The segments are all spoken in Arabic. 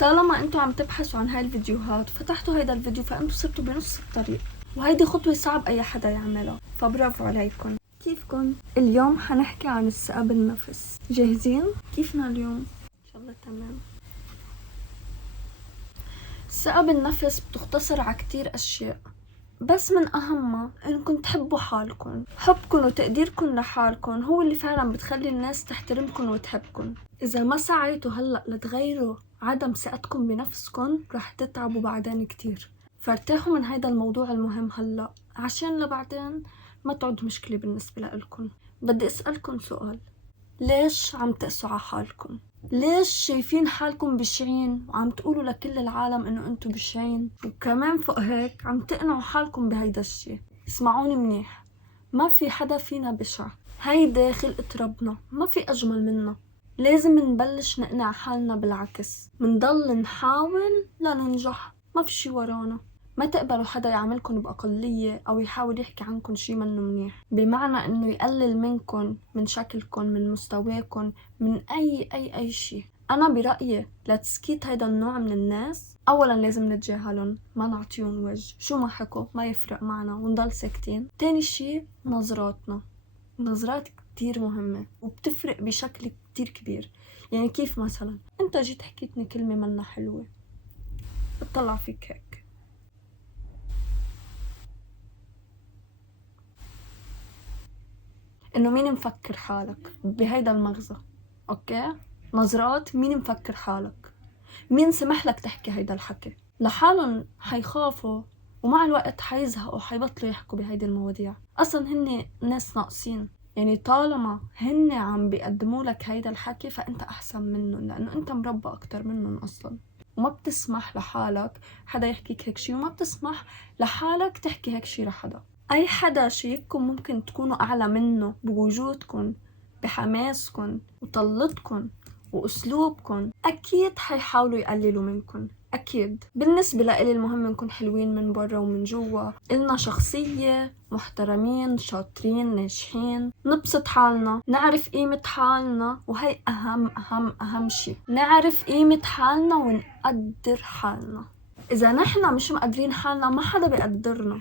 طالما انتوا عم تبحثوا عن هاي الفيديوهات فتحتوا هيدا الفيديو فانتوا صرتوا بنص الطريق، وهيدي خطوة صعب اي حدا يعملها، فبرافو عليكم. كيفكن؟ اليوم حنحكي عن الثقة بالنفس. جاهزين؟ كيفنا اليوم؟ ان شاء الله تمام. الثقة بالنفس بتختصر على كتير اشياء، بس من اهمها انكم تحبوا حالكم. حبكم وتقديركم لحالكم هو اللي فعلا بتخلي الناس تحترمكم وتحبكم. اذا ما سعيتوا هلأ لتغيروا عدم ثقتكم بنفسكم رح تتعبوا بعدين كتير، فارتاحوا من هيدا الموضوع المهم هلأ عشان لبعدين ما تعود مشكلة بالنسبة لإلكم. بدي اسألكم سؤال، ليش عم تقسوا على حالكم؟ ليش شايفين حالكم بشعين وعم تقولوا لكل العالم انه انتو بشعين، وكمان فوق هيك عم تقنعوا حالكم بهيدا الشي؟ اسمعوني منيح، ما في حدا فينا بشع، هيدا خلقة ربنا، ما في اجمل منا. لازم نبلش نقنع حالنا بالعكس، منضل نحاول لننجح، ما في شي ورانا. ما تقبلوا حدا يعاملكن بأقلية أو يحاول يحكي عنكن شي منه منيح، بمعنى إنه يقلل منكن، من شكلكن، من مستواكن، من أي شي. أنا برأيي لتسكيت هيدا النوع من الناس أولا لازم نتجاهلن، ما نعطيهم وجه، شو ما حكوا ما يفرق معنا ونضل ساكتين. تاني شي نظراتنا، النظرات كتير مهمة وبتفرق بشكل كتير كبير. يعني كيف مثلا انت جيت حكيتني كلمة منا حلوة بتطلع فيك هيك، انه مين مفكر حالك بهيدا المغزى؟ اوكي، نظرات مين مفكر حالك، مين سمح لك تحكي هيدا الحكي. لحالهم حيخافوا ومع الوقت حيزهقوا، حيبطلوا يحكوا بهيدي المواضيع. اصلا هن ناس ناقصين، يعني طالما هن عم بيقدموا لك هيدا الحكي فانت احسن منهم، لانه انت مربى اكتر منهم اصلا، وما بتسمح لحالك حدا يحكيك هيك شي، وما بتسمح لحالك تحكي هيك شي لحدا. اي حدا شايفكم ممكن تكونوا اعلى منه بوجودكم، بحماسكم وطلتكم واسلوبكم، اكيد حيحاولوا يقللوا منكم. اكيد بالنسبه لإلي المهم نكون حلوين من برا ومن جوا، إلنا شخصيه، محترمين، شاطرين، ناجحين، نبسط حالنا، نعرف قيمه حالنا، وهي اهم شيء، نعرف قيمه حالنا ونقدر حالنا. اذا نحنا مش مقدرين حالنا ما حدا بيقدرنا،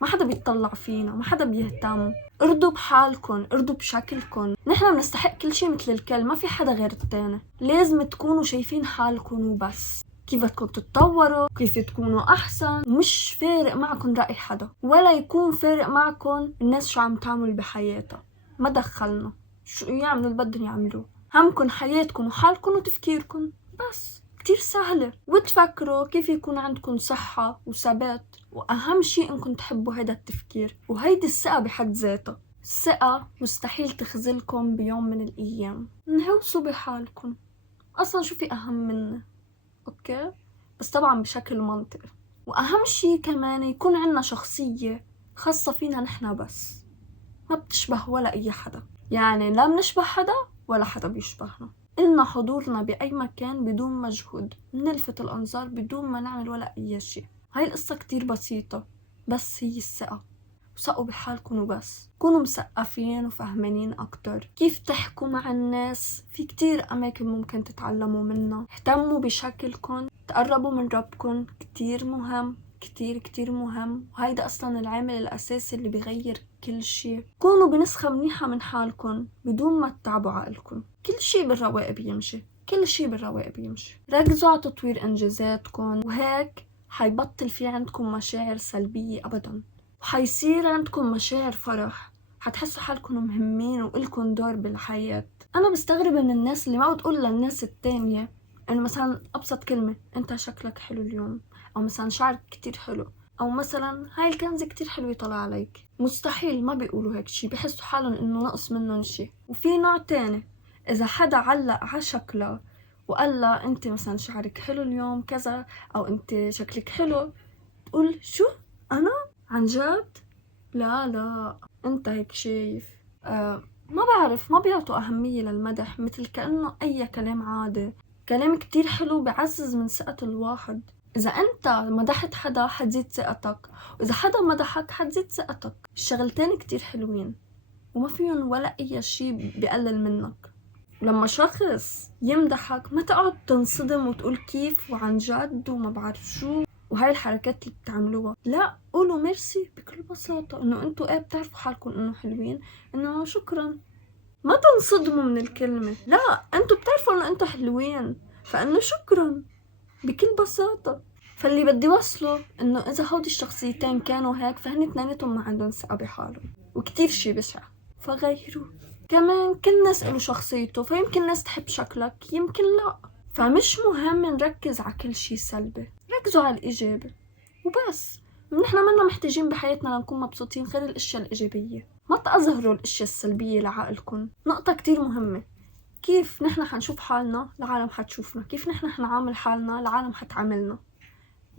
ما حدا بيطلع فينا، ما حدا بيهتم. ارضوا بحالكن، ارضوا بشكلكن، نحنا بنستحق كل شي مثل الكل، ما في حدا غير التاني. لازم تكونوا شايفين حالكن وبس، كيف بدكم تتطوروا، كيف تكونوا احسن. مش فارق معكن رأي حدا، ولا يكون فارق معكن الناس شو عم تعمل بحياتها، ما دخلنا، شو يعملوا اللي بدهم يعملوه. همكن حياتكن وحالكن وتفكيركن بس، كتير سهلة. وتفكروا كيف يكون عندكم صحة وثبات، وأهم شيء إنكم تحبوا هيدا التفكير، وهيدي الثقة بحد ذاتها. الثقة مستحيل تخذلكم بيوم من الأيام. انهوصوا بحالكم، أصلا شو في أهم منه؟ أوكي، بس طبعا بشكل منطقي. وأهم شيء كمان يكون عنا شخصية خاصة فينا نحنا بس، ما بتشبه ولا أي حدا، يعني لا بنشبه حدا ولا حدا بيشبهنا. إلنا حضورنا بأي مكان بدون مجهود، نلفت الأنظار بدون ما نعمل ولا أي شيء. هاي القصة كتير بسيطة، بس هي الثقة. وثقوا بحالكم وبس، كونوا مثقفين وفهمانين أكتر كيف تحكوا مع الناس. في كتير أماكن ممكن تتعلموا منها. اهتموا بشكلكم، تقربوا من ربكم، كتير مهم، كتير مهم، وهيدا أصلا العامل الأساسي اللي بيغير كل شيء. كونوا بنسخة منيحة من حالكم بدون ما تتعبوا عقلكم. كل شيء بالرواق بيمشي، كل شيء بالرواق بيمشي. ركزوا على تطوير إنجازاتكم، وهيك حيبطل في عندكم مشاعر سلبية أبدا، وحيصير عندكم مشاعر فرح. حتحسوا حالكم مهمين وإلكم دور بالحياة. أنا بستغرب من الناس اللي ما بتقول للناس التانية إنه مثلا أبسط كلمة أنت شكلك حلو اليوم، أو مثلا شعرك كتير حلو، أو مثلا هاي الكنزة كتير حلوة طلع عليك. مستحيل، ما بيقولوا هيك شي، بحسوا حالهم إنه نقص منهم شي. وفي نوع تاني، إذا حدا علق على شكلها وقال لها أنت مثلا شعرك حلو اليوم كذا، أو أنت شكلك حلو، تقول شو؟ أنا؟ عن جد؟ لا أنت هيك شايف. ما بعرف، ما بيعطوا أهمية للمدح، مثل كأنه أي كلام عادي. كلام كتير حلو بعزز من ثقة الواحد. إذا أنت مدحت حدا حتزيد ثقتك، وإذا حدا مدحك حتزيد ثقتك. الشغلتين كتير حلوين وما فيهم ولا أي شي بيقلل منك. ولما شخص يمدحك ما تقعد تنصدم وتقول كيف وعن جد وما بعرف شو وهاي الحركات اللي بتعملوها. لا، قولوا ميرسي بكل بساطة، انه انتوا بتعرفوا حالكم انه حلوين، انه شكرا. ما تنصدموا من الكلمة، لا انتوا بتعرفوا انه انتوا حلوين، فانه شكرا بكل بساطة. فاللي بدي وصله انه اذا هودي الشخصيتين كانوا هيك فهن اثنيناتهم ما عندهم ثقة بحالهم، وكتير شي بشع، فغيروا. كمان كل ناس له شخصيته، فيمكن ناس تحب شكلك يمكن لا، فمش مهم نركز على كل شي سلبي، ركزوا على الإيجابي وبس. نحن منا محتاجين بحياتنا لنكون مبسوطين غير الاشياء الإيجابية، ما تظهروا الاشياء السلبية لعقلكم. نقطة كتير مهمة، كيف نحن حنشوف حالنا العالم حتشوفنا، كيف نحن حنعامل حالنا العالم حتعاملنا.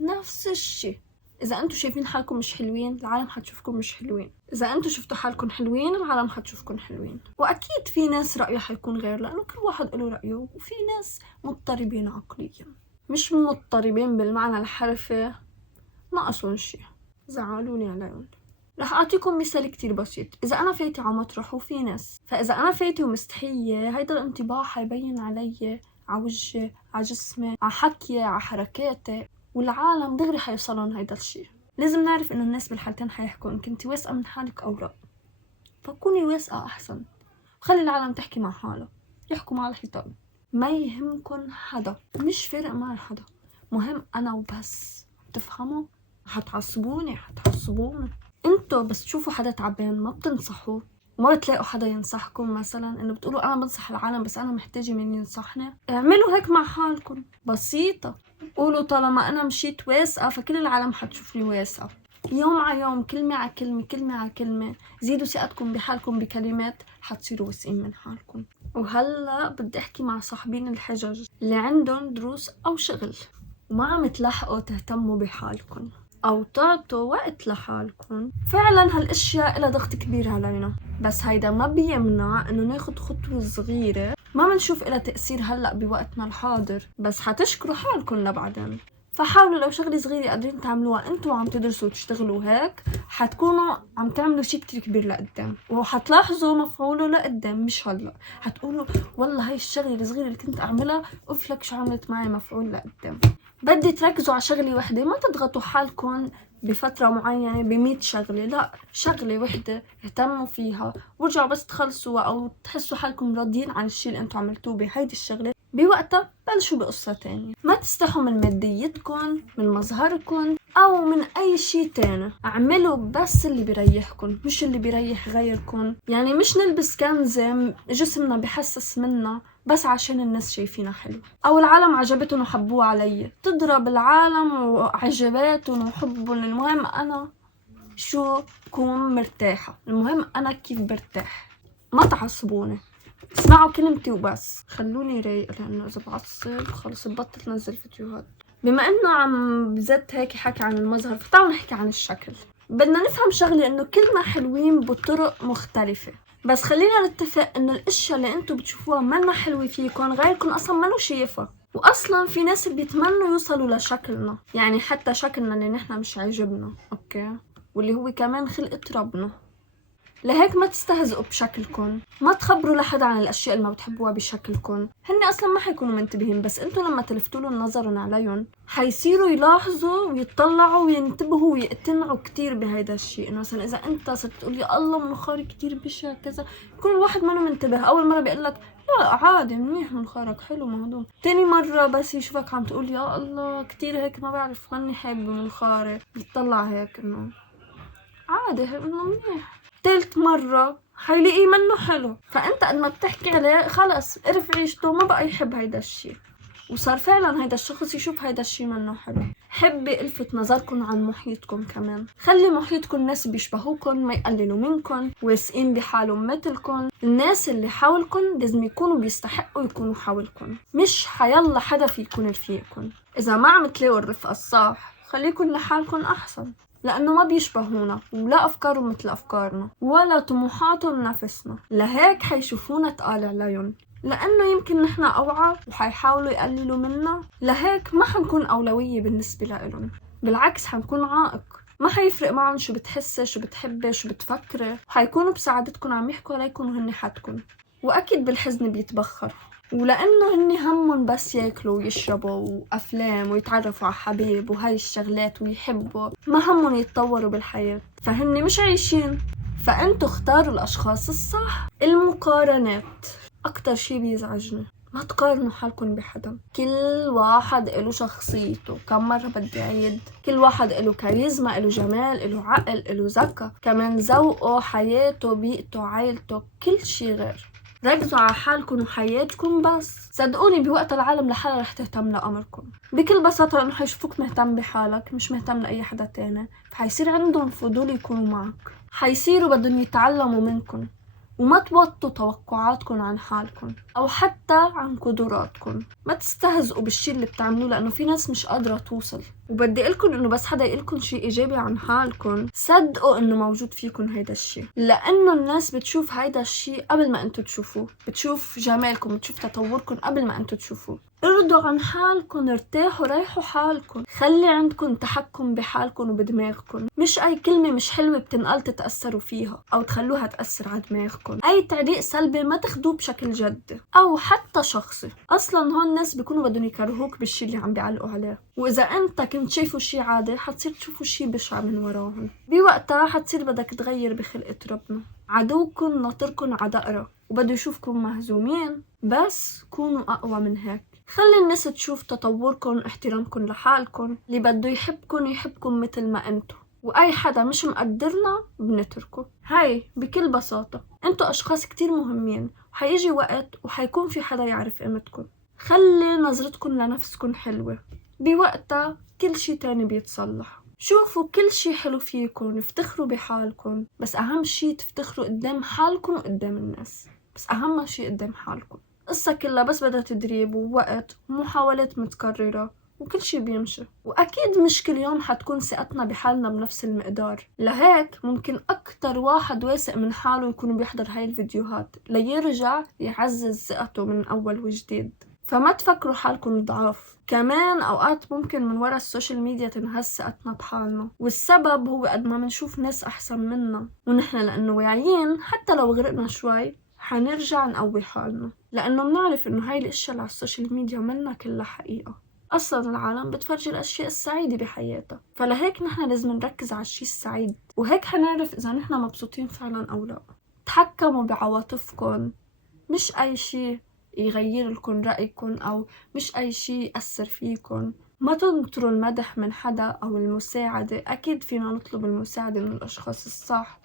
نفس الشي، إذا أنتوا شايفين حالكم مش حلوين العالم حتشوفكم مش حلوين، إذا أنتوا شفتوا حالكم حلوين العالم حتشوفكم حلوين. وأكيد في ناس رأيه حيكون غير، لأنه كل واحد له رأيه، وفي ناس مضطربين عقليا، مش مضطربين بالمعنى الحرفي، ناقصون شي، زعلوني عليهم. رح أعطيكم مثال كتير بسيط. إذا أنا فايتة على مطرح وفي ناس، فإذا أنا فايتة ومستحية هيدا الانطباع حيبين علي، على وجهي، على جسمي، على حكي، على حركاتي، والعالم دغري حيوصلون هيدا الشي. لازم نعرف إنه الناس بالحالتين حيحكوا إن كنتي واثقة من حالك أو لا، فكوني واثقة أحسن، خلي العالم تحكي مع حالها، يحكوا مع الحيطان، ما يهمكن حدا، مش فارق معي حدا، مهم أنا وبس. تفهموا؟ حتعصبوني. انتوا بس تشوفوا حدا تعبان ما بتنصحوه، وما بتلاقوا حدا ينصحكم، مثلا انه بتقولوا انا بنصح العالم بس انا محتاجة مين ينصحني، اعملوا هيك مع حالكم، بسيطة. قولوا طالما انا مشيت واثقة فكل العالم حتشوفني واثقة. يوم على يوم، كلمة على كلمة، كلمة على كلمة، زيدوا ثقتكم بحالكم بكلمات، حتصيروا واثقين من حالكم. وهلا بدي احكي مع صاحبين الحجج اللي عندهم دروس او شغل وما عم تلحقوا تهتموا بحالكم أو تعطوا وقت لحالكم. فعلا هالاشياء لها ضغط كبير علينا، بس هيدا ما بيمنع انه ناخد خطوة صغيرة ما منشوف إلها تأثير هلأ بوقتنا الحاضر، بس حتشكروا حالكم لبعدين. فحاولوا لو شغلة صغيرة قادرين تعملوها انتوا عم تدرسوا وتشتغلوا هيك، حتكونوا عم تعملوا شي كتير كبير لقدام، وحتلاحظوا مفعوله لقدام مش هلأ. حتقولوا والله هاي الشغلة الصغيرة اللي كنت أعملها أفلك شو عملت معي مفعول لقدام. بدي تركزوا على شغلة وحدة، ما تضغطوا حالكم بفترة معينة ب100 شغلة، لا، شغلة وحدة اهتموا فيها ورجعوا بس تخلصوا أو تحسوا حالكم راضيين عن الشي اللي انتوا عملتوه بهيدي الشغلة، بوقتها بلشوا بقصة تانية. ما تستحوا من ماديتكم، من مظهركم، أو من أي شي تاني. اعملوا بس اللي بيريحكم مش اللي بيريح غيركم. يعني مش نلبس كنزة جسمنا بحسس منا بس عشان الناس شايفينها حلو أو العالم عجبتهم وحبوه علي. تضرب العالم وعجباتهم وحبهم، المهم أنا شو كون مرتاحة، المهم أنا كيف برتاح. ما تعصبوني، اسمعوا كلمتي وبس، خلوني رايقة، لأنه إذا بعصب خلص ببطل نزل فيديوهات. بما إنه عم بزت هيك حكي عن المظهر، فتعالوا نحكي عن الشكل. بدنا نفهم شغلة، إنه كلنا حلوين بطرق مختلفة، بس خلينا نتفق إنه الأشياء اللي أنتوا بتشوفوها منا حلوة فيكم غيركم أصلا منو شايفها. وأصلا في ناس بيتمنوا يوصلوا لشكلنا، يعني حتى شكلنا اللي نحنا مش عاجبنا، أوكي، واللي هو كمان خلقة ربنا. لهيك ما تستهزئوا بشكلكم، ما تخبروا لحد عن الاشياء اللي ما بتحبوها بشكلكم. هن اصلا ما حيكونوا منتبهين، بس انتوا لما تلفتوا لهم نظرهم عليهم حيصيروا يلاحظوا ويطلعوا وينتبهوا ويقتنعوا كتير بهيدا الشيء. انه مثلا اذا انت صرت تقول يا الله منخاري كتير بشع كذا، يكون الواحد ما منتبه. اول مره بيقول لك لا عادي منيح منخارك حلو مهضوم، تاني مره بس يشوفك عم تقول يا الله كتير هيك ما بعرف ماني حابه منخاري، بيطلع هيك انه عادي انه منيح. تالت مرة حيلاقي منه حلو، فانت قد ما بتحكي عليه خلص عرف عيشته ما بقى يحب هيدا الشي، وصار فعلا هيدا الشخص يشوف هيدا الشي منه حلو. حبي الفت نظركم عن محيطكم كمان، خلي محيطكم ناس بيشبهوكم ما يقللوا منكم، واثقين بحالهم مثلكم. الناس اللي حولكم لازم يكونوا بيستحقوا يكونوا حولكم، مش حيلا حدا فيكم رفيقكم. اذا ما عم تلاقوا الرفقة الصح خليكم لحالكم احسن، لأنه ما بيشبهونا ولا أفكارهم مثل أفكارنا ولا طموحاتهم نفسنا. لهيك حيشوفونا تقال عليهم، لأنه يمكن نحنا أوعى وحيحاولوا يقللوا منا. لهيك ما حنكون أولوية بالنسبة لهم، بالعكس حنكون عائق. ما حيفرق معهم شو بتحسي، شو بتحبي، شو بتفكري، حيكونوا بسعادتكم عم يحكوا عليكم وهن حدكم. وأكيد بالحزن بيتبخر، ولأنه هني همهم بس ياكلوا ويشربوا وأفلام ويتعرفوا على حبيب وهاي الشغلات ويحبوا، ما همهم يتطوروا بالحياة، فهني مش عايشين. فأنتوا اختاروا الأشخاص الصح. المقارنات أكتر شي بيزعجني. ما تقارنوا حالكم بحدا. كل واحد له شخصيته. كم مرة بدي أعيد؟ كل واحد له كاريزما، له جمال، له عقل، له ذكاء، كمان ذوقه، حياته، بيئته، عائلته، كل شي غير. ركزوا على حالكم وحياتكم بس. صدقوني بوقت العالم لحالها رح تهتم لأمركم بكل بساطة، لأنه حيشوفوك مهتم بحالك مش مهتم لأي حدا تاني، فحيصير عندهم فضول يكونوا معك، حيصيروا بدهم يتعلموا منكم. وما توطوا توقعاتكم عن حالكم أو حتى عن قدراتكم. ما تستهزئوا بالشي اللي بتعملوه، لأنه في ناس مش قادرة توصل. وبدي أقولكم إنه بس حدا يقولكم شي إيجابي عن حالكم صدقوا إنه موجود فيكم هيدا الشي، لأنه الناس بتشوف هيدا الشي قبل ما أنتوا تشوفوه، بتشوف جمالكم، بتشوف تطوركم قبل ما أنتوا تشوفوه. ارضوا عن حالكم، ارتاحوا، ريحوا حالكم، خلي عندكم تحكم بحالكم وبدماغكم. مش أي كلمة مش حلوة بتنقال تتأثروا فيها أو تخلوها تأثر على دماغكم. أي تعليق سلبي ما تاخدوه بشكل جدي أو حتى شخصي. أصلا هون الناس بيكونوا بدهم يكرهوك بالشي اللي عم بيعلقوا عليه، وإذا أنت كنت شايفه شي عادي حتصير تشوفوا شي بشع من وراهم. بوقتها حتصير بدك تغير بخلقة ربنا. عدوكم ناطركم عدقرة وبده يشوفكم مهزومين، بس كونوا أقوى من هيك. خلي الناس تشوف تطوركم، احترامكم لحالكم. اللي بده يحبكم يحبكم مثل ما انتو، واي حدا مش مقدرنا بنتركه. هاي بكل بساطة. انتو اشخاص كتير مهمين، وحيجي وقت وحيكون في حدا يعرف قيمتكم. خلي نظرتكم لنفسكم حلوة، بوقتها كل شي تاني بيتصلح. شوفوا كل شي حلو فيكم، افتخروا بحالكم، بس اهم شي تفتخروا قدام حالكم وقدام الناس. بس اهم شي قدام حالكم. القصة كلها بس بدها تدريب ووقت ومحاولات متكررة، وكل شي بيمشي. وأكيد مش كل يوم حتكون ثقتنا بحالنا بنفس المقدار، لهيك ممكن أكتر واحد واثق من حاله يكون بيحضر هاي الفيديوهات ليرجع يعزز ثقته من أول وجديد. فما تفكروا حالكم ضعاف. كمان أوقات ممكن من وراء السوشيال ميديا تنهز ثقتنا بحالنا، والسبب هو قد ما منشوف ناس أحسن منا، ونحن لأنه واعيين حتى لو غرقنا شوي حنرجع نقوي حالنا، لأنه بنعرف إنه هاي الأشياء اللي على السوشيال ميديا منا كلها حقيقة. أصلا العالم بتفرجي الأشياء السعيدة بحياتها، فلهيك نحن لازم نركز على الشيء السعيد، وهيك حنعرف إذا نحن مبسوطين فعلا أو لا. تحكموا بعواطفكم، مش أي شيء يغير لكم رأيكم أو مش أي شيء يأثر فيكم. ما تنطروا المدح من حدا أو المساعدة. أكيد فينا نطلب المساعدة من الأشخاص الصح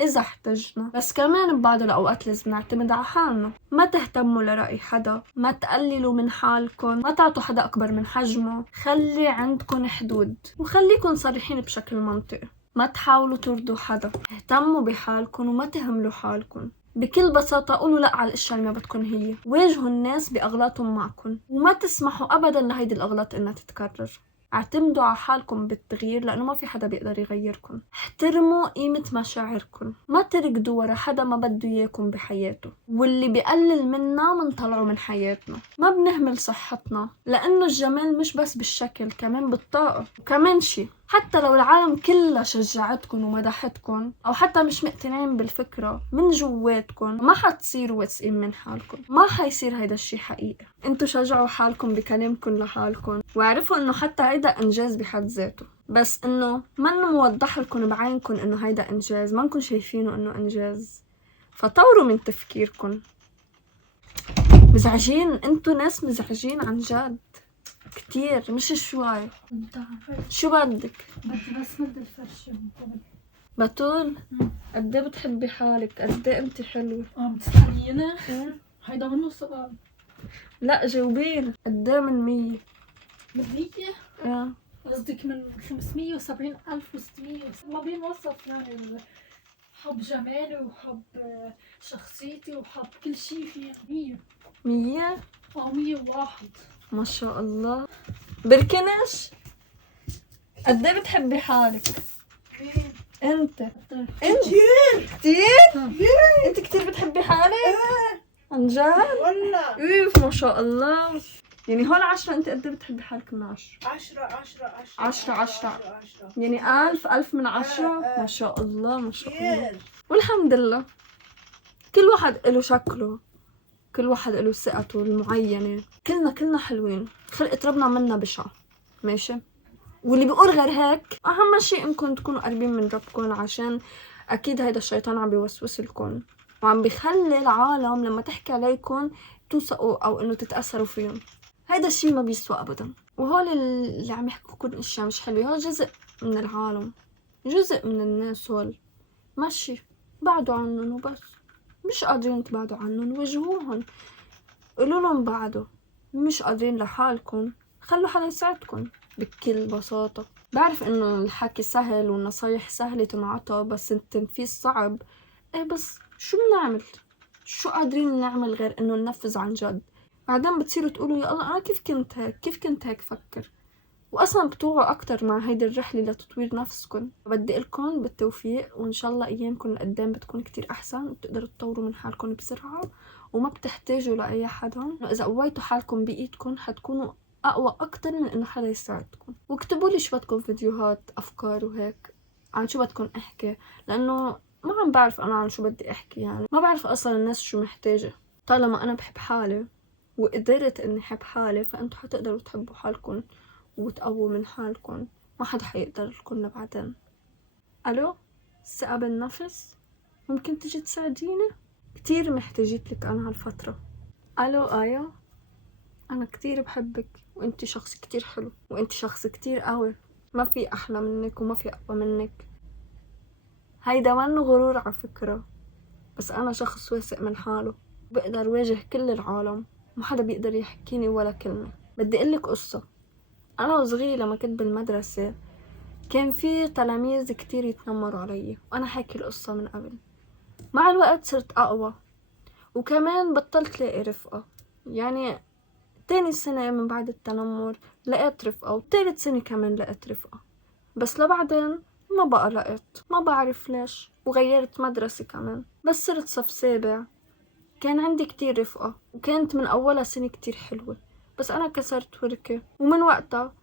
إذا احتجنا، بس كمان ببعض الأوقات لازم نعتمد على حالنا. ما تهتموا لرأي حدا، ما تقللوا من حالكم، ما تعطوا حدا أكبر من حجمه. خلي عندكم حدود وخليكن صريحين بشكل منطقي. ما تحاولوا ترضوا حدا، اهتموا بحالكم وما تهملوا حالكم. بكل بساطة قولوا لأ على الأشياء اللي ما بدكن هي. واجهوا الناس بأغلاطهم معكم، وما تسمحوا أبدا لهيدي الأغلاط إنها تتكرر. اعتمدوا على حالكم بالتغيير، لأنه ما في حدا بيقدر يغيركم. احترموا قيمة مشاعركم، ما تركضوا ورا حدا ما بده إياكم بحياته. واللي بيقلل منا منطلعه من حياتنا. ما بنهمل صحتنا، لأنه الجمال مش بس بالشكل، كمان بالطاقة. وكمان شي، حتى لو العالم كلها شجعتكم ومدحتكم أو حتى مش مقتنعين بالفكرة، من جواتكم ما حتصيروا واثقين من حالكم. ما حيصير هيدا الشي حقيقي. انتو شجعوا حالكم بكلامكم لحالكم، واعرفوا انه حتى هيدا انجاز بحد ذاته، بس انه ما موضح لكم بعينكم انه هيدا انجاز، ما نكون شايفينه انه انجاز. فطوروا من تفكيركم. مزعجين، انتو ناس مزعجين عن جد كتير، مش شوي. شو بدك؟ بدي بس مد الفرش. بتول قد ايه بتحبي حالك؟ قد ايه انت حلوه؟ بتسأليني؟ هيدا منو سؤال؟ لا جاوبين. قد ايه من 100؟ من 100؟ قصدك من 570,600. ما بينوصف يعني حب جمالي وحب شخصيتي وحب كل شي فيها 100. 100 أو 101. ما شاء الله. بركنش. قد ايه بتحبي حالك؟ انت كتير انت كتير بتحبي حالك؟ عن جد؟ والله ما شاء الله. يعني هون 10، انت قد ايه بتحبي حالك من 10؟ 10 يعني 1000 من 10. ما شاء الله ما شاء الله. والحمد لله كل واحد له شكله كل واحد له ثقته المعينة، كلنا حلوين، خلقت ربنا منا بشعة، ماشي؟ واللي بيقول غير هيك أهم شيء إنكم تكونوا قريبين من ربكم، عشان أكيد هيدا الشيطان عم بيوسوس لكم وعم بيخلي العالم لما تحكي عليكم توثقوا أو إنه تتأثروا فيهم. هيدا الشيء ما بيسوى أبدا. وهول اللي عم يحكوا كل أشياء مش حلوة هو جزء من العالم، جزء من الناس هول، ماشي بعدوا عنهم وبس. مش قادرين تبعدوا عنهم وجهوهم، قولوا لهم بعدوا. مش قادرين لحالكم خلوا حدا يساعدكم بكل بساطة. بعرف انه الحكي سهل والنصايح سهلة تنعطى بس التنفيذ صعب. ايه بس شو بنعمل؟ شو قادرين نعمل غير انه ننفذ عن جد؟ بعدين بتصيروا تقولوا يا الله انا كيف كنت هيك فكر، واصلا بتوعوا اكتر مع هيدي الرحلة لتطوير نفسكم. بدي لكم بالتوفيق، وان شاء الله ايامكم لقدام بتكون كتير احسن وبتقدروا تطوروا من حالكم بسرعة وما بتحتاجوا لاي حدا. اذا قويتوا حالكم بايدكم حتكونوا اقوى اكتر من انه حدا يساعدكم. واكتبوا لي شو بدكم فيديوهات، افكار وهيك، عن شو بدكم احكي، لانه ما عم بعرف انا عن شو بدي احكي. يعني ما بعرف اصلا الناس شو محتاجة. طالما انا بحب حالي وقدرت اني احب حالي فانتوا حتقدروا تحبوا حالكم وتقووا من حالكم. ما حدا حيقدر لكم بعدين. الو، ثقة بالنفس، ممكن تجي تساعديني؟ كتير محتاجيتلك انا هالفترة. الو آية، انا كتير بحبك وانتي شخص كتير حلو وانتي شخص كتير قوي، ما في احلى منك وما في اقوى منك. هيدا منه غرور على فكرة، بس انا شخص واثق من حاله بقدر واجه كل العالم، ما حدا بيقدر يحكيني ولا كلمة. بدي اقلك قصة. انا وصغيرة لما كنت بالمدرسة كان في تلاميذ كتير يتنمروا علي، وانا حاكي القصة من قبل. مع الوقت صرت اقوى وكمان بطلت لاقي رفقة. يعني تاني سنة من بعد التنمر لقيت رفقة، وتالت سنة كمان لقيت رفقة، بس لبعدين ما بقى لقيت، ما بعرف ليش. وغيرت مدرسة كمان، بس صرت صف سابع كان عندي كتير رفقة وكانت من أولها سنة كتير حلوة. بس أنا كسرت وركة ومن وقتها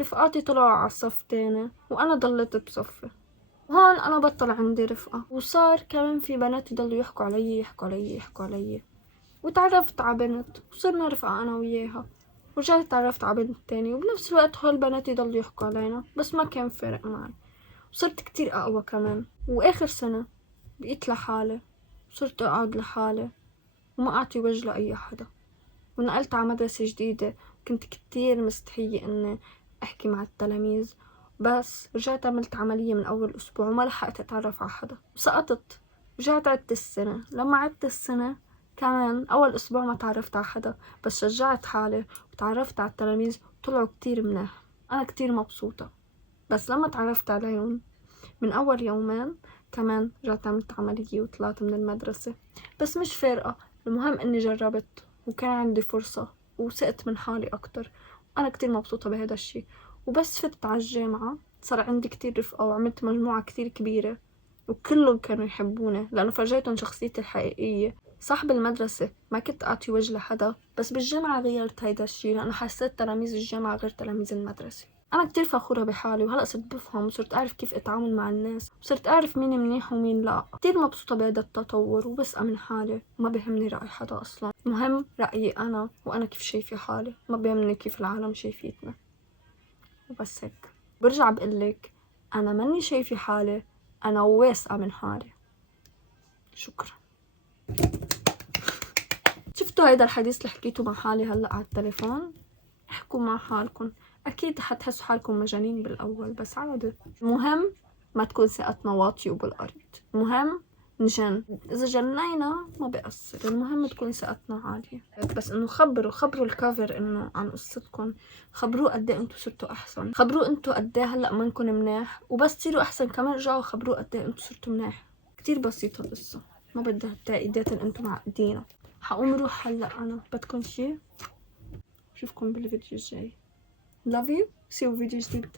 رفقاتي طلعوا على الصف تاني وأنا ضليت بصفي. هون أنا بطل عندي رفقة، وصار كمان في بنات يضلوا يحكوا علي. وتعرفت على بنت وصرنا رفقة أنا وياها، ورجعت تعرفت على بنت تاني، وبنفس الوقت هول البنات يضلوا يحكوا علينا بس ما كان فارق معي. وصرت كتير أقوى كمان. وآخر سنة بقيت لحالي، صرت أقعد لحالي وما أعطي وجه لأي حدا. ونقلت على مدرسة جديدة، كنت كتير مستحية إني أحكي مع التلاميذ، بس رجعت عملت عملية من أول أسبوع وما لحقت أتعرف على حدا وسقطت. رجعت عدت السنة. لما عدت السنة كمان أول أسبوع ما تعرفت على حدا، بس شجعت حالي وتعرفت على التلاميذ وطلعوا كتير مناح. أنا كتير مبسوطة. بس لما تعرفت عليهم من أول يومين كمان رجعت عملت عملية وطلعت من المدرسة. بس مش فارقة، المهم إني جربت وكان عندي فرصة وثقت من حالي أكتر. أنا كتير مبسوطة بهذا الشي. وبس فت على الجامعة صار عندي كتير رفقة وعملت مجموعة كتير كبيرة وكلهم كانوا يحبوني لأنه فرجيتهم شخصيتي الحقيقية. صح بالمدرسة ما كنت أعطي وجه لحدا، بس بالجامعة غيرت هيدا الشي لأنه حسيت تلاميذ الجامعة غير تلاميذ المدرسة. أنا كتير فخورة بحالي وهلأ صرت بفهم وصرت أعرف كيف أتعامل مع الناس وصرت أعرف مين منيح ومين لا. كتير مبسوطة بهذا التطور وبثقة من حالي وما بيهمني رأي حدا أصلا. مهم رأيي أنا وأنا كيف شايفة حالي، ما بيهمني كيف العالم شايفيتنا. وبس هيك. برجع بقلك أنا ماني شايفة حالي، أنا واثقة من حالي. شكرا. شفتوا هيدا الحديث اللي حكيته مع حالي هلأ على التليفون؟ احكوا مع حالكم. أكيد حتحسوا حالكم مجانين بالأول بس عادي. المهم ما تكون ثقتنا واطية بالأرض. المهم نجن، إذا جنينا ما بيأثر، المهم تكون ثقتنا عالية. بس إنه خبروا الكافر إنه عن قصتكم، خبروه قد إيه أنتوا صرتوا أحسن، خبروه أنتوا قد إيه هلأ منكم مناح، وبس تصيروا أحسن كمان رجعوا خبروه قد إيه أنتوا صرتوا مناح. كتير بسيطة القصة، ما بدها التعقيدات اللي أنتوا معقدينها. حقوم روح هلأ أنا، بدكم شي؟ أشوفكم بالفيديو الجاي. Love you. See you فيديو جديد.